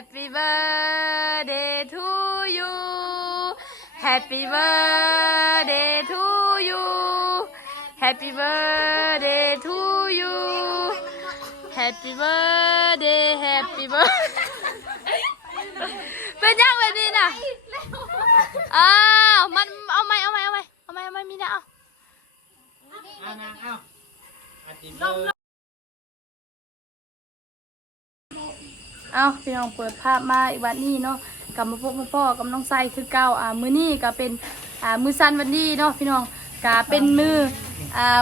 Happy birthday to you Happy birthday to you Happy birthday to you Happy birthday Happy birthday เป็นยังแบบนี้น่ะอ้าวมันเอาไหมมีนะเอานางเอาเอาพี่น้องเปิดภาพมาอีกวันนี้เนาะกลับมาพบพ่อกับน้องไซคือเก่ามื้อนี้ก็เป็นมื้อสั้นวันนี้เนาะพี่น้องก็เป็นมื้อ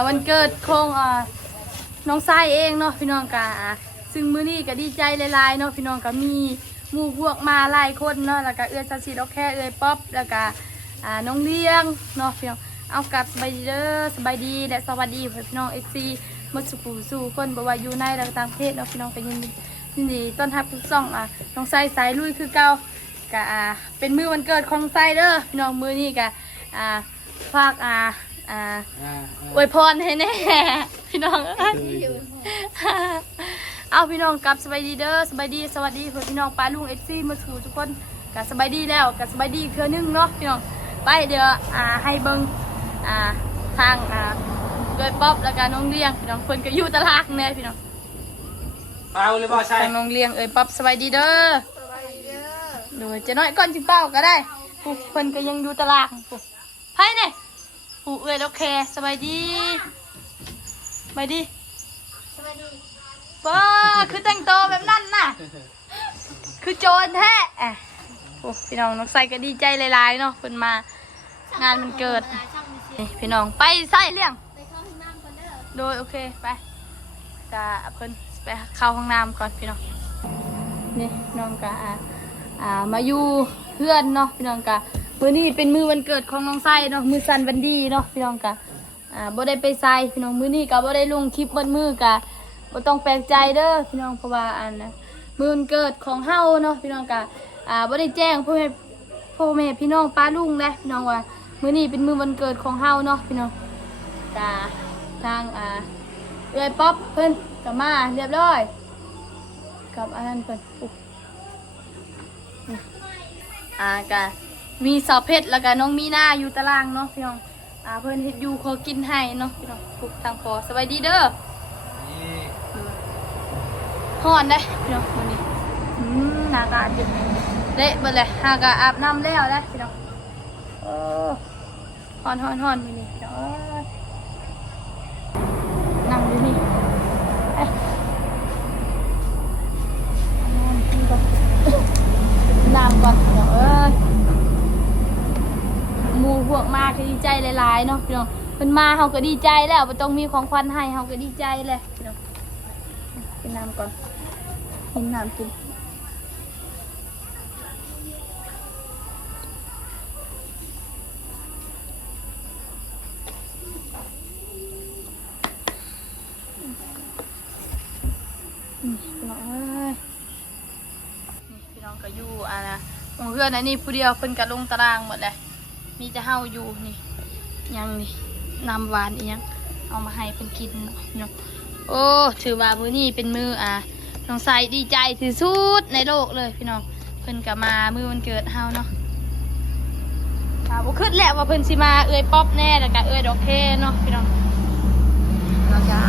วันเกิดของน้องไซเองเนาะพี่น้องก็ซึ่งมื้อนี้ก็ดีใจหลายๆเนาะพี่น้องก็มีหมู่พวกมาหลายคนเนาะแล้วก็ซาซีดอกแค่ป๊อปแล้วก็น้องเลี้ยงเนาะพี่น้องเอากลับสบายดีเด้อสบายดีและสวัสดีพี่น้องFCหมดสู่คนบ่ว่าอยู่ในและต่างประเทศเนาะพี่น้องก็ยินดีต้อนรับทุกซ่องน้องไซสายลุยคือเก่าก็เป็นมื้อวันเกิดของไซเด้อพี่น้องมื้อนี้ก็ฝากอวยพรให้แน่พี่น้องเอาพี่น้องกลับสบายดีเด้อสบายดีสวัสดีพี่น้องป้าลุงFCหมดสู่ทุกคนก็สบายดีแล้วก็สบายดีเทื่อนึงเนาะพี่น้องไปเดี๋ยวให้เบิ่งทางโดยป๊อปแล้วก็น้องเลี้ยงพี่น้องเพิ่นก็อยู่ตลาดแน่พี่น้องเอาเลยบ่ใช่ทางน้องเลี้ยงป๊อปสบายดีเด้อโดยจะน้อยก่อนจิเป้าก็ได้ผู้เพิ่นก็ยังอยู่ตลาดผู้ไผเนี่ยผู้โอเคสบายดีสบายดีป้าคือแต่งตัวแบบนั้นน่ะคือโจรแท้โอ้พี่น้องน้องไซก็ดีใจหลายๆเนาะเพิ่นมางานมันเกิดนี่พี่น้องไปใส่เลี้ยงโดยโอเคไปจะเพิ่นไปเข้าห้องน้ำก่อนพี่น้องนี่น้องกะมาอยู่เพื่อนเนาะพี่น้องกะมื้อนี้เป็นมื้อวันเกิดของน้องไซเนาะมื้อสันวันดีเนาะพี่น้องกะบ่ได้ไปใส่พี่น้องมื้อนี้กะบ่ได้ลงคลิปมื้อกะบ่ต้องแปลกใจเด้อพี่น้องเพราะว่ามื้อวันเกิดของเฮาเนาะพี่น้องกะบ่ได้แจ้งพ่อแม่พี่น้องป้าลุงเลยพี่น้องว่ามื้อนี้เป็นมื้อวันเกิดของเฮาเนาะพี่น้องกะทางป๊อปเพิ่นก็มาเรียบร้อยกับอันนั้นเพิ่นกะมีสาวเพชรแล้วก็น้องมีนาอยู่ตารางเนาะพี่น้องเพิ่นเฮ็ดอยู่ขอกินให้เนาะพี่น้องปลุกทางพอสบายดีเด้อฮ้อนเด้พี่น้องมื้อนี้หน้ากาจิเละเบิดเลยหากะอาบน้ำแล้วได้พี่น้องฮ้อนมื้อนี้พี่น้องนั่งอยู่นี่น้ำก่อนพี่น้องหมู่พวกมาก็ดีใจหลายๆเนาะพี่น้องเพิ่นมาเฮาก็ดีใจแล้วบ่ต้องมีของขวัญให้เฮาก็ดีใจเลยพี่น้องกินน้ำก่อนกินน้ำกินพี่น้องก็อยู่เพื่อนนี่ผู้เดียวเพิ่นก็ลงตารางหมดเลยมีแต่เฮาอยู่นี่ยังนี่น้ำหวานอีหยังเอามาให้เพิ่นกินเนาะโอ้ถือว่ามื้อนี้เป็นมื้อน้องไซดีใจที่สุดในโลกเลยพี่น้องเพิ่นก็มามื้อวันเกิดเฮาเนาะบ่คิดแหละว่าเพิ่นสิมาป๊อปแน่แล้วก็ดอกแค่เนาะพี่น้องแล้วก็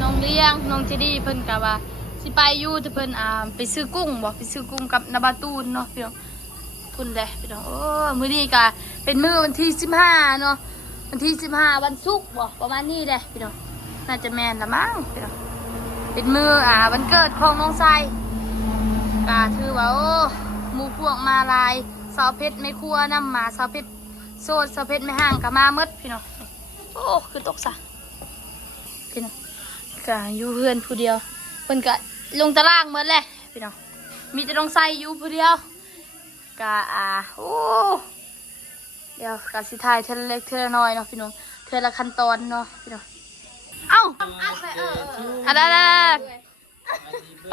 น้องเลี้ยงน้องเจดีเพิ่นก็ว่าสิไปอยู่แต่เพิ่นไปซื้อกุ้งไปซื้อกุ้งกับนาบาตูนเนาะพี่น้องพุ่นเลยพี่น้องโอ้มื้อนี้ก็เป็นมื้อวันที่15เนาะวันที่15วันศุกร์ประมาณนี้เลยพี่น้องน่าจะแม่นละมั้งพี่น้องเป็นมื้อวันเกิดของน้องไซก็ถือว่าโอ้หมู่พวกมาลายสาวเพชรไม่ครัวนำมาสาวเพชรโซดสาวเพชรไม่ห่างก็มาหมดพี่น้องโอ้คือตกซะพี่น้องก็อยู่เพื่อนผู้เดียวเพิ่นก็ลงตารางหมดเลยพี่น้องมีแต่น้องไซอยู่ผู้เดียวก็โอ้เดี๋ยวกสิถ่ายเทเล็กเทน้อยเนาะพี่น้องเทละขั้นตอนเนาะพี่น้องเอ้าได้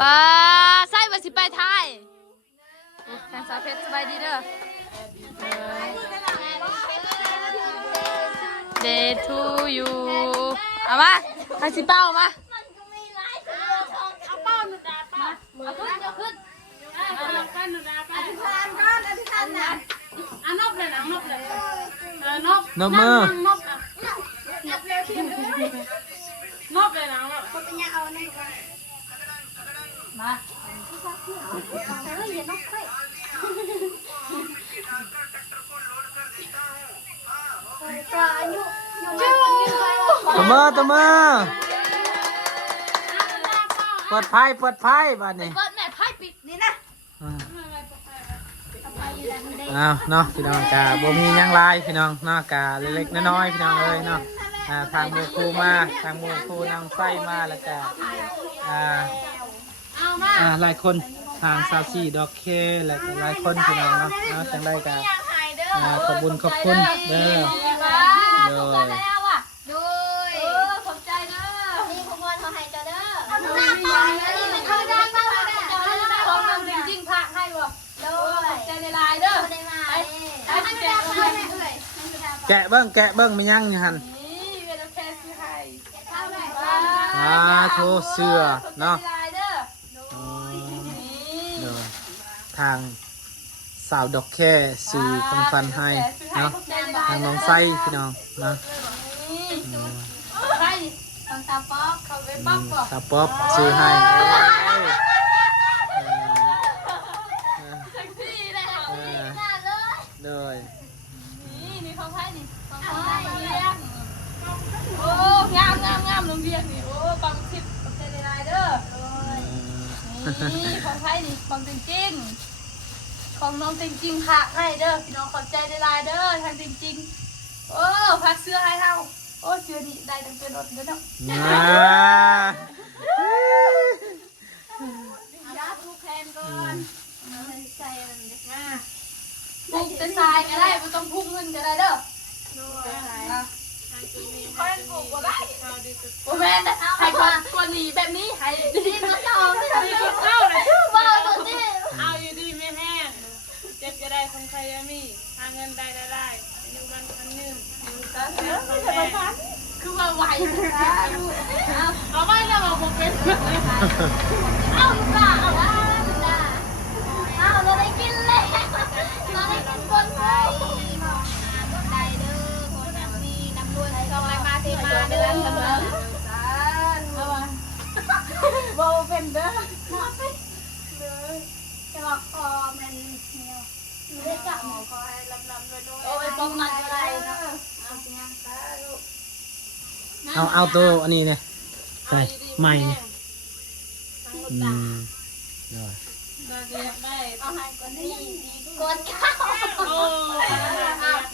ปลาไส้มาสิไปถ่ายแข่งสาวเพชรสบายดีเด้อ Day to you เอามาใครสิเป้ามาเอาขึ้น กันหนูนาไป ทานก่อนอธิษฐานนะ อ่ะนบเลยนะนบเลยนบ นบมือ นบอ่ะ นับเร็วเทียมเลย นบเลยนะ คนเป็นยาเอาในก่อน มา แต่ว่าอย่านกค่อยก็อายุอยู่คนยืนไว้ ตบมือตบมือเปิดไพ่เปิดไพ่บ้านนี้ เปิดแม่ไพ่ปิด นี่นะ อ้าวเนาะพี่น้องกาบ่มีหยังหลายพี่น้องเนาะกาเล็กๆน้อยๆพี่น้องเลยเนาะทางหมู่ครูมาทางหมู่ครูนางไฟมาแล้วก็เอามา หลายคนทางซาซี่ดอกเคและก็หลายคนพี่น้องเนาะจังไดก็ขอบคุณขอบคุณเด้อ โดยแล้วอ่ะ โดย ขอบใจเด้อ นี่ขบวนเขาให้เจ้าเด้อ หน้าตานี่มันเข้าได้เข้าได้ของนำจริงๆพักให้บ่ โด ขอบใจในลายเด้อ ได้มา ไอ้แกะ เข้าได้เลย แกะเบิ้งไม่ยั่งอยู่หั่น นี่เวลาแค่ซื้อให้ เข้าได้ โทเสื้อเนาะ ลายเด้อ เด้อทางสาวดอกแค่สื่อของฟันให้เนาะทางน้องไฟพี่น้องเนาะ ใคร ต้องตาป๊อก เขาไปปั๊บก่อน สาวป๊อบซื้อให้ แท็กซี่เลย มาเลย เลย นี่ของใครนี่ของใครเลี้ยงโอ้งามโรงเรียนนี่โอ้ปังทิพย์ขอบใจในลายเด้อนี่ของใครนี่ของจริงๆของน้องจริงๆค่ะให้เด้อพี่น้องขอบใจในลายเด้อทางจริงๆโอ้พักเสื้อให้เฮาโอ้เสื้อนี่ได้ตั้งเป็นรถเด้อเนาะ ยัดลูกแคนก่อนใส่มันเด็กมา พุ่งจะทรายก็ได้ไม่ต้องพุ่งเงินก็ได้เด้อ ค่อยปลูกก็ได้ โอ้แม่นะให้คนหนีแบบนี้ให้ดี ก็จะเอาไม่ได้ กินข้าวเลย เบาตัวนี้ เอาอยู่ดีไม่แห้งเจ็บจะได้คนใครจะมีหาเงินได้อยู่วันคันนึงคือว่าไหวนะ เอาไว้แล้วเราบอกเป็น เอาลูกหลานเอาเราได้กินเลยเราได้กินคนไทยได้เด้อคนดีนำด้วยต้องอะไรมาเทมาเด้อ เอามาโบเป็นเด้อ จะบอกคอมันเหนียวไม่ได้จับหมอคอให้ลำๆด้วย โอ้ยป้องมันก็ได้นะ เอาตัวอันนี้เนี่ยใส่ใหม่เนี่ยเลย ได้ เอาให้คนนี้กดเข้า โอ้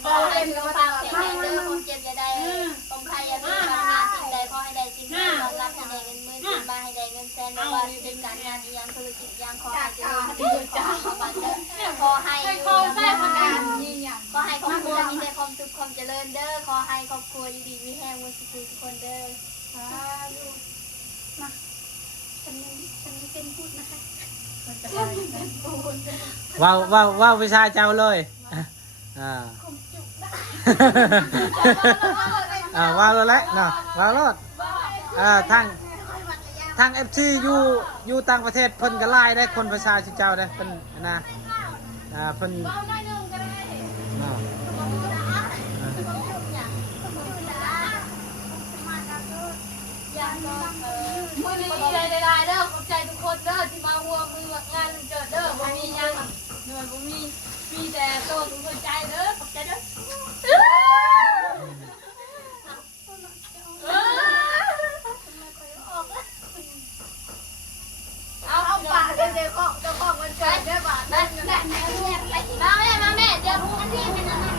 โบเป็นกระเพราเสียงเด้อผมเจ็บจะได้ผมใครอยากมีการงานสิ่งใดขอให้ได้สิ่งนั้นขอรับให้ได้เงินหมื่นเงินบาทให้ได้เงินแสนไม่ว่าเป็นการงานยังธุรกิจยังขอให้เจริญรุ่งเรืองขอให้ขอให้ครอบครัวมีแต่ความสุขความเจริญเด้อขอให้ครอบครัวดีๆมีแห้งมือสุขทุกคนเด้อมาฉันไม่เป็นพูดนะคะ ว้าววิชาเจ้าเลยว้าวแล้วแหละเนาะว้าวรถทาง FC อยู่ต่างประเทศเพิ่นก็ไล่ได้คนประชาชนเจ้าได้เพิ่นนะเพิ่น มือนี้ใจได้เด้อขอบใจทุกคนเด้อที่มาร่วมมืองานเกิดเด้อบ่มียังเหนื่อยบ่มีแต่โตทุกคนใจเด้อขอบใจเด้อเอาปากเดี๋ยวก็มันเกิดได้ป่ะนั่นมาแม่เดี๋ยวพรุ่งนี้เป็นอะไร